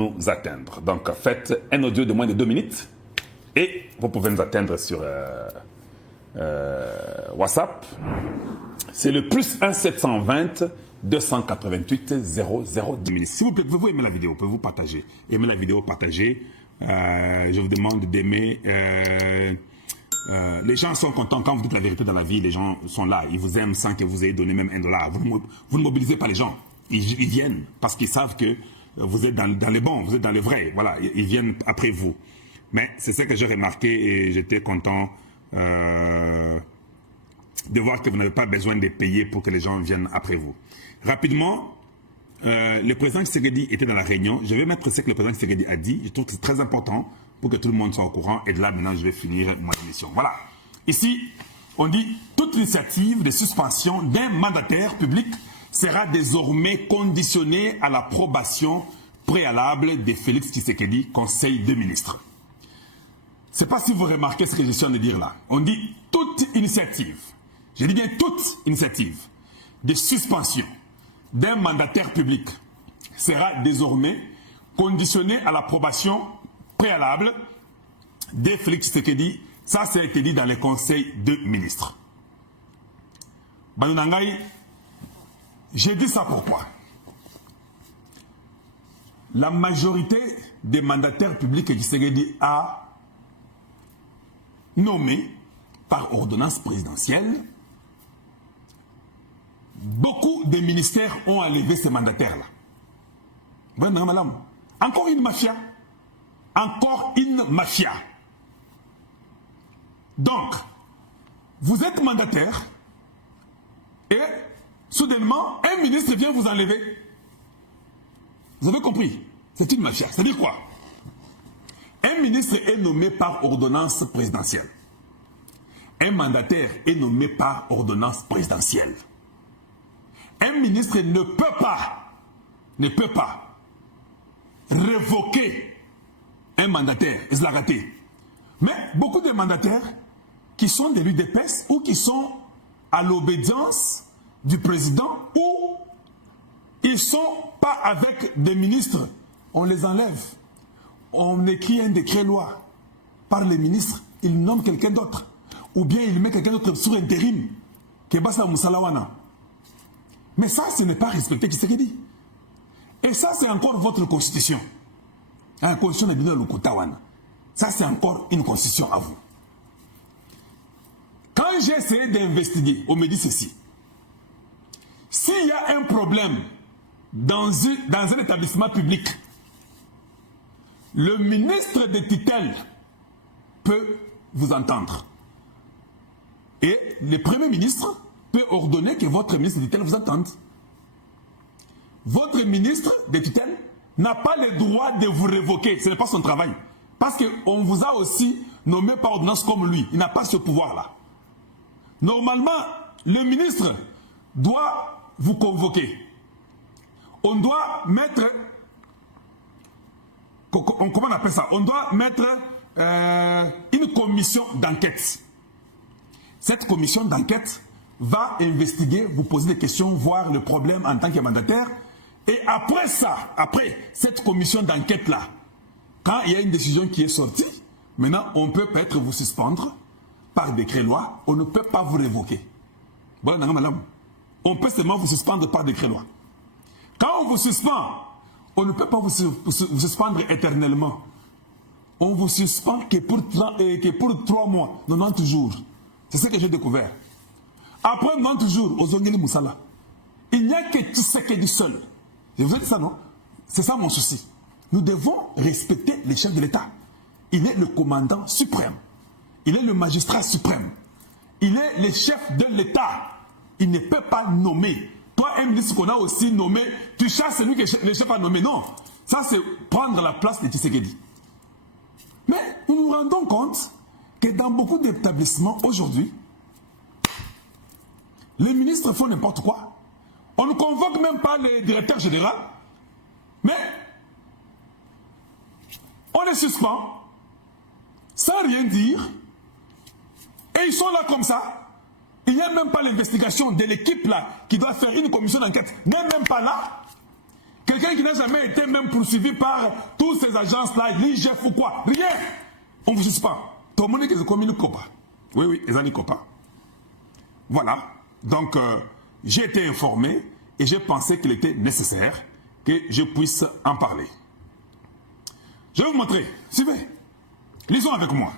nous atteindre. Donc faites un audio de moins de 2 minutes et vous pouvez nous atteindre sur WhatsApp. C'est le +1 720 288 00 10 minutes. S'il vous plaît, pouvez-vous aimer la vidéo, pouvez-vous partager. Aimez la vidéo, partagez. Je vous demande d'aimer. Les gens sont contents quand vous dites la vérité dans la vie. Les gens sont là, ils vous aiment sans que vous ayez donné même $1. Vous ne mobilisez pas les gens. Ils viennent parce qu'ils savent que vous êtes dans les bons, vous êtes dans les vrais. Voilà, ils viennent après vous. Mais c'est ce que j'ai remarqué et j'étais content de voir que vous n'avez pas besoin de payer pour que les gens viennent après vous. Rapidement, le président Tshisekedi était dans la réunion. Je vais mettre ce que le président Tshisekedi a dit. Je trouve que c'est très important pour que tout le monde soit au courant. Et de là, maintenant, je vais finir mon émission. Voilà. Ici, on dit « Toute initiative de suspension d'un mandataire public sera désormais conditionnée à l'approbation préalable de Félix Tshisekedi, Conseil de ministres. » Je ne sais pas si vous remarquez ce que je suis en train de dire là. On dit « Toute initiative », je dis bien « toute initiative » de suspension d'un mandataire public sera désormais conditionnée à l'approbation préalable de Félix Tshisekedi. Ça, ça a été dit dans le Conseil de ministres. Banunangai, j'ai dit ça pourquoi? La majorité des mandataires publics que Tshisekedi a nommés par ordonnance présidentielle, beaucoup de ministères ont enlevé ces mandataires-là. Encore une mafia. Encore une mafia. Donc, vous êtes mandataire et soudainement, un ministre vient vous enlever. Vous avez compris? C'est une mafia. Ça veut dire quoi? Un ministre est nommé par ordonnance présidentielle. Un mandataire est nommé par ordonnance présidentielle. Un ministre ne peut pas révoquer un mandataire. Il l'a raté. Mais beaucoup de mandataires qui sont des l'UDPS ou qui sont à l'obédience du président ou ils ne sont pas avec des ministres, on les enlève. On écrit un décret-loi par les ministres, ils nomment quelqu'un d'autre. Ou bien il met quelqu'un d'autre sur intérim. Kebasa Moussalawana. Mais ça, ce n'est pas respecté Tshisekedi. Et ça, c'est encore votre constitution. La constitution de Bino Lukotawana. Ça, c'est encore une constitution à vous. Quand j'ai essayé d'investiguer, on me dit ceci. S'il y a un problème dans un établissement public, le ministre de tutelle peut vous entendre. Et le premier ministre peut ordonner que votre ministre de tutelle vous entende. Votre ministre de tutelle n'a pas le droit de vous révoquer. Ce n'est pas son travail. Parce qu'on vous a aussi nommé par ordonnance comme lui. Il n'a pas ce pouvoir-là. Normalement, le ministre doit vous convoquer. On doit mettre... Comment on appelle ça? On doit mettre une commission d'enquête. Cette commission d'enquête va investiguer, vous poser des questions, voir le problème en tant que mandataire. Et après ça, après cette commission d'enquête-là, quand il y a une décision qui est sortie, maintenant on peut peut-être vous suspendre par décret-loi, on ne peut pas vous révoquer. On peut seulement vous suspendre par décret-loi. Quand on vous suspend, on ne peut pas vous suspendre éternellement. On vous suspend que pour 3 mois, 90 jours. C'est ce que j'ai découvert. Après 90 jours, aux Ongeli Moussala, il n'y a que Tshisekedi seul. Je vous ai dit ça, non? C'est ça mon souci. Nous devons respecter les chefs de l'État. Il est le commandant suprême. Il est le magistrat suprême. Il est le chef de l'État. Il ne peut pas nommer. Toi, un ministre qu'on a aussi nommé, tu chasses celui que le chef a nommé. Non. Ça, c'est prendre la place de Tshisekedi. Mais nous nous rendons compte que dans beaucoup d'établissements aujourd'hui, les ministres font n'importe quoi. On ne convoque même pas le directeur général, mais on les suspend sans rien dire et ils sont là comme ça. Il n'y a même pas l'investigation de l'équipe là qui doit faire une commission d'enquête. N'est même pas là. Que quelqu'un qui n'a jamais été même poursuivi par toutes ces agences-là, l'IGF ou quoi. Rien. On ne vous suspend. Tout le monde est comme une copa. Oui, oui, ils ont une copa. Voilà. Donc, j'ai été informé et j'ai pensé qu'il était nécessaire que je puisse en parler. Je vais vous montrer. Suivez. Lisons avec moi.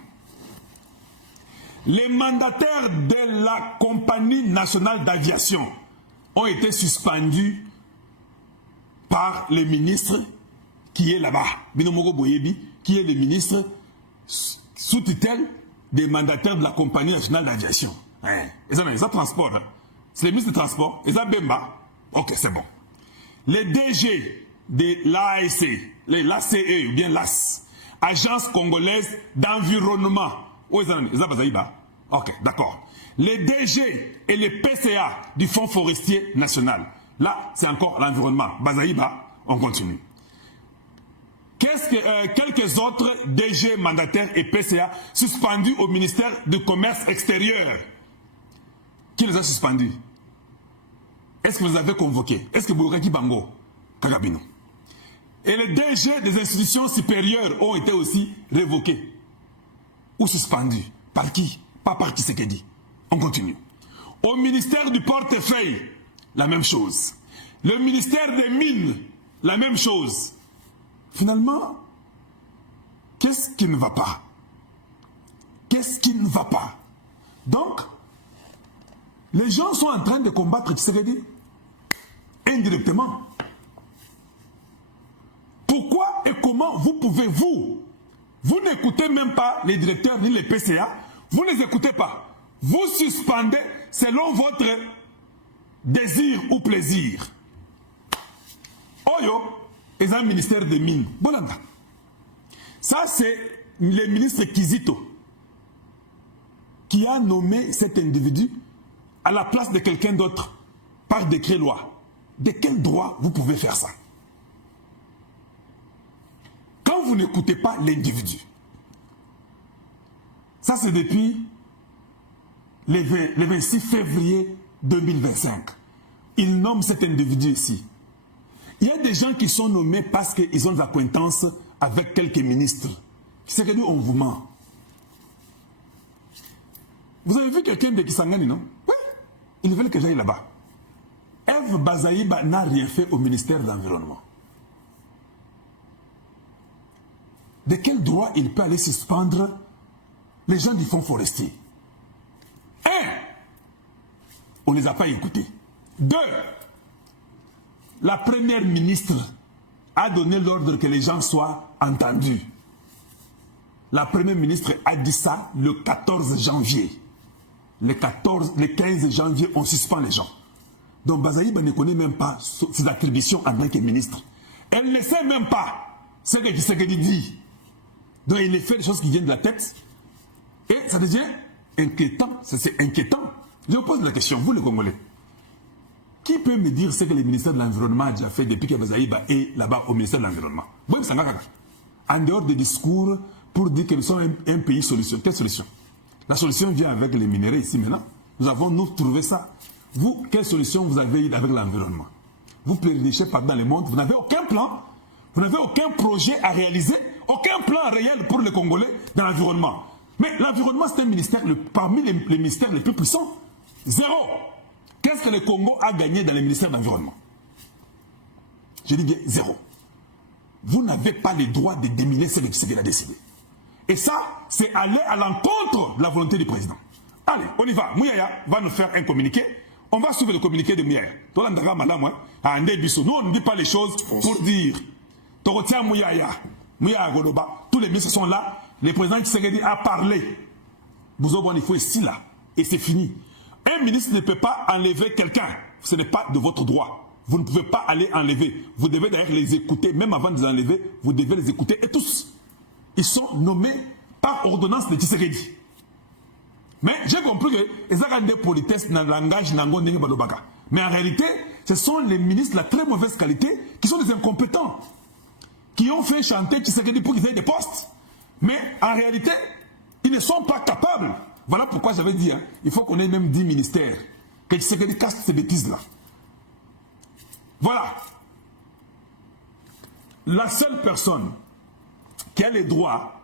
Les mandataires de la Compagnie nationale d'aviation ont été suspendus par le ministre qui est là-bas, Binomoko Boyebi, qui est le ministre sous tutelle des mandataires de la Compagnie nationale d'aviation. Et ça transport. C'est le ministre des Transports. Et ça Bemba. Ok, c'est bon. Les DG de l'AAC, l'ACE ou bien l'AS, Agence congolaise d'environnement. Ok, d'accord. Les DG et les PCA du Fonds forestier national. Là, c'est encore l'environnement. Bazaïba, on continue. Quelques autres DG mandataires et PCA suspendus au ministère du Commerce extérieur. Qui les a suspendus? Est-ce que vous avez convoqué? Est-ce que vous avez Bango Kagabino? Et les DG des institutions supérieures ont été aussi révoqués ou suspendus. Par qui? Pas par Tshisekedi. On continue. Au ministère du portefeuille, la même chose. Le ministère des Mines, la même chose. Finalement, qu'est-ce qui ne va pas? Qu'est-ce qui ne va pas? Donc, les gens sont en train de combattre Tshisekedi indirectement. Pourquoi et comment vous pouvez, vous n'écoutez même pas les directeurs ni les PCA, vous ne les écoutez pas. Vous suspendez selon votre désir ou plaisir. Oyo est un ministère des Mines. Bolanda. Ça, c'est le ministre Kizito qui a nommé cet individu à la place de quelqu'un d'autre par décret-loi. De quel droit vous pouvez faire ça? Quand vous n'écoutez pas l'individu, ça c'est depuis le 26 février 2025. Il nomme cet individu ici. Il y a des gens qui sont nommés parce qu'ils ont des acquaintances avec quelques ministres. C'est que nous, on vous ment. Vous avez vu quelqu'un de Kisangani, non? Oui. Ils veulent que j'aille là-bas. Eve Bazaïba n'a rien fait au ministère de l'Environnement. De quel droit il peut aller suspendre les gens du Fonds forestier? Un, on ne les a pas écoutés. Deux, la première ministre a donné l'ordre que les gens soient entendus. La première ministre a dit ça le 14 janvier. Le 15 janvier, on suspend les gens. Donc Bazaïba ne connaît même pas ses attributions en tant que ministre. Elle ne sait même pas ce que Tshisekedi dit. Donc il fait des choses qui viennent de la tête. Et ça devient inquiétant. C'est inquiétant. Je vous pose la question, vous les Congolais. Qui peut me dire ce que le ministère de l'Environnement a déjà fait depuis que Bazaïba est là-bas au ministère de l'Environnement? En dehors des discours pour dire que nous sommes un pays solution. Quelle solution? La solution vient avec les minéraux ici maintenant. Nous avons nous trouvé ça. Vous, quelle solution vous avez eu avec l'environnement? Vous pléridichez partout dans le monde, vous n'avez aucun plan, vous n'avez aucun projet à réaliser, aucun plan réel pour les Congolais dans l'environnement. Mais l'environnement, c'est un ministère parmi les ministères les plus puissants. Zéro. Qu'est-ce que le Congo a gagné dans les ministères de l'environnement? Je dis bien zéro. Vous n'avez pas le droit de déminer ce qu'il a décidé. Et ça, c'est aller à l'encontre de la volonté du président. Allez, on y va. Mouyaya va nous faire un communiqué. On va suivre le communiqué de Mouyaya. Nous, on ne dit pas les choses pour dire. Mouyaya, Goloba, tous les ministres sont là. Le président Tshisekedi a parlé. Il faut ici là. Et c'est fini. Un ministre ne peut pas enlever quelqu'un. Ce n'est pas de votre droit. Vous ne pouvez pas aller enlever. Vous devez d'ailleurs les écouter. Même avant de les enlever, vous devez les écouter. Et tous. Ils sont nommés par ordonnance de Tshisekedi. Mais j'ai compris que les ont des politesses dans le langage Nango Balobaka. Mais en réalité, ce sont les ministres de la très mauvaise qualité qui sont des incompétents. Qui ont fait chanter Tshisekedi pour qu'ils aient des postes. Mais en réalité, ils ne sont pas capables. Voilà pourquoi j'avais dit, hein, il faut qu'on ait même 10 ministères. Que Tshisekedi casse ces bêtises-là. Voilà. la seule personne qui a le droit